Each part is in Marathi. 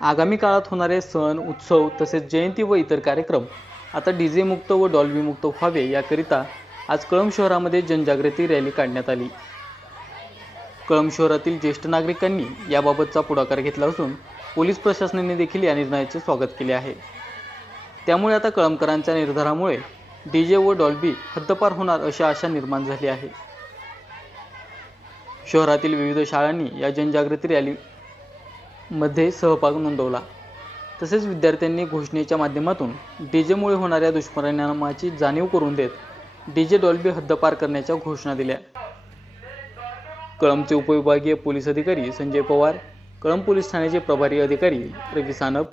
आगामी काळात होणारे सण उत्सव तसेच जयंती व इतर कार्यक्रम आता डी जे मुक्त व डॉल्बी मुक्त व्हावे याकरिता आज कळंब शहरामध्ये जनजागृती रॅली काढण्यात आली. कळंब शहरातील ज्येष्ठ नागरिकांनी याबाबतचा पुढाकार घेतला असून पोलीस प्रशासनाने देखील या निर्णयाचे स्वागत केले आहे. त्यामुळे आता कळंबकरांच्या निर्धारामुळे डी जे व डॉल्बी हद्दपार होणार अशी आशा निर्माण झाली आहे. शहरातील विविध शाळांनी या जनजागृती रॅली मध्ये सहभाग नोंदवला. तसेच विद्यार्थ्यांनी घोषणेच्या माध्यमातून डी जेमुळे होणाऱ्या दुष्परिणामाची जाणीव करून देत डी जे डॉल्बी हद्दपार करण्याच्या घोषणा दिल्या. कळमचे उपविभागीय पोलीस अधिकारी संजय पवार कळंब पोलीस ठाण्याचे प्रभारी अधिकारी रवी सानप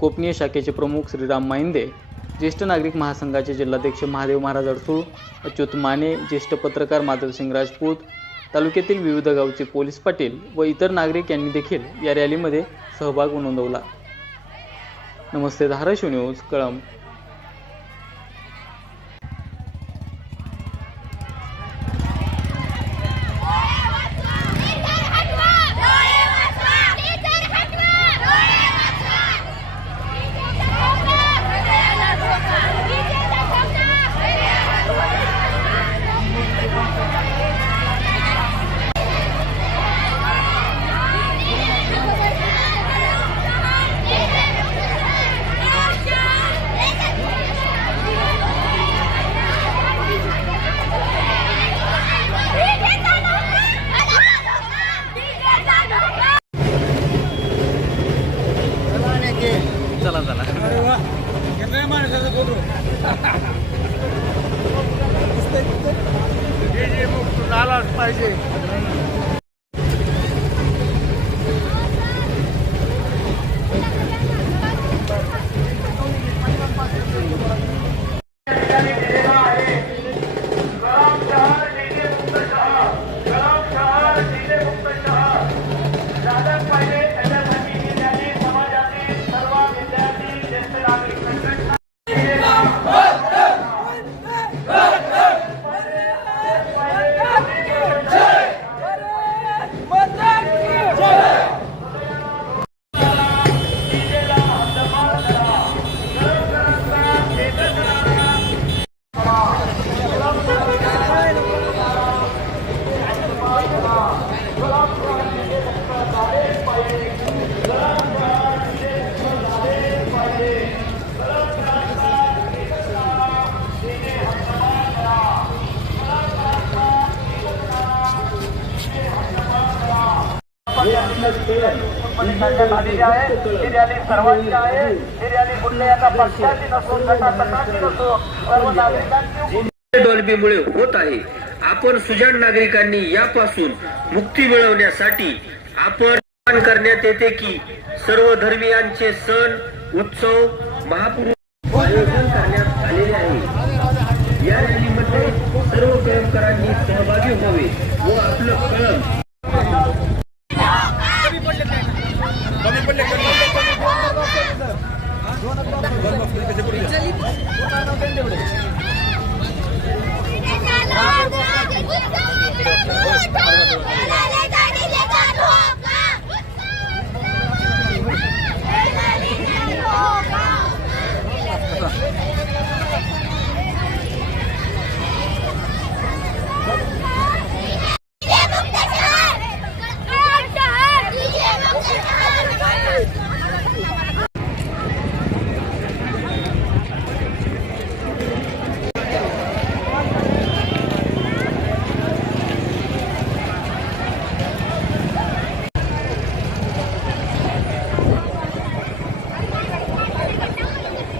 कोपनीय शाखेचे प्रमुख श्रीराम माहिंदे ज्येष्ठ नागरिक महासंघाचे जिल्हाध्यक्ष महादेव महाराज अडसूळ अच्युत माने ज्येष्ठ पत्रकार माधवसिंग राजपूत तालुक्यातील विविध गावचे पोलीस पाटील व इतर नागरिक यांनी देखील या रॅलीमध्ये सहभाग नोंदवला. नमस्ते धाराशिव न्यूज कळंब. Margie. झालेली आहे ही रॅली सर्वांची आहे ही रॅली कुठल्या एका पक्षाची नसून गटातटाची नसून सर्व नागरिकांची डॉल्बीमुळे होत आहे. आपण सुजाण नागरिकांनी यापासून मुक्ती मिळवण्यासाठी आपण करण्यात येते की सर्व धर्मियांचे सण उत्सव महापुरुष आयोजन करण्यात आलेले आहे. या रॅलीमध्ये सर्व कळमकरांनी सहभागी व्हावे व आपलं कळम Thank Woo!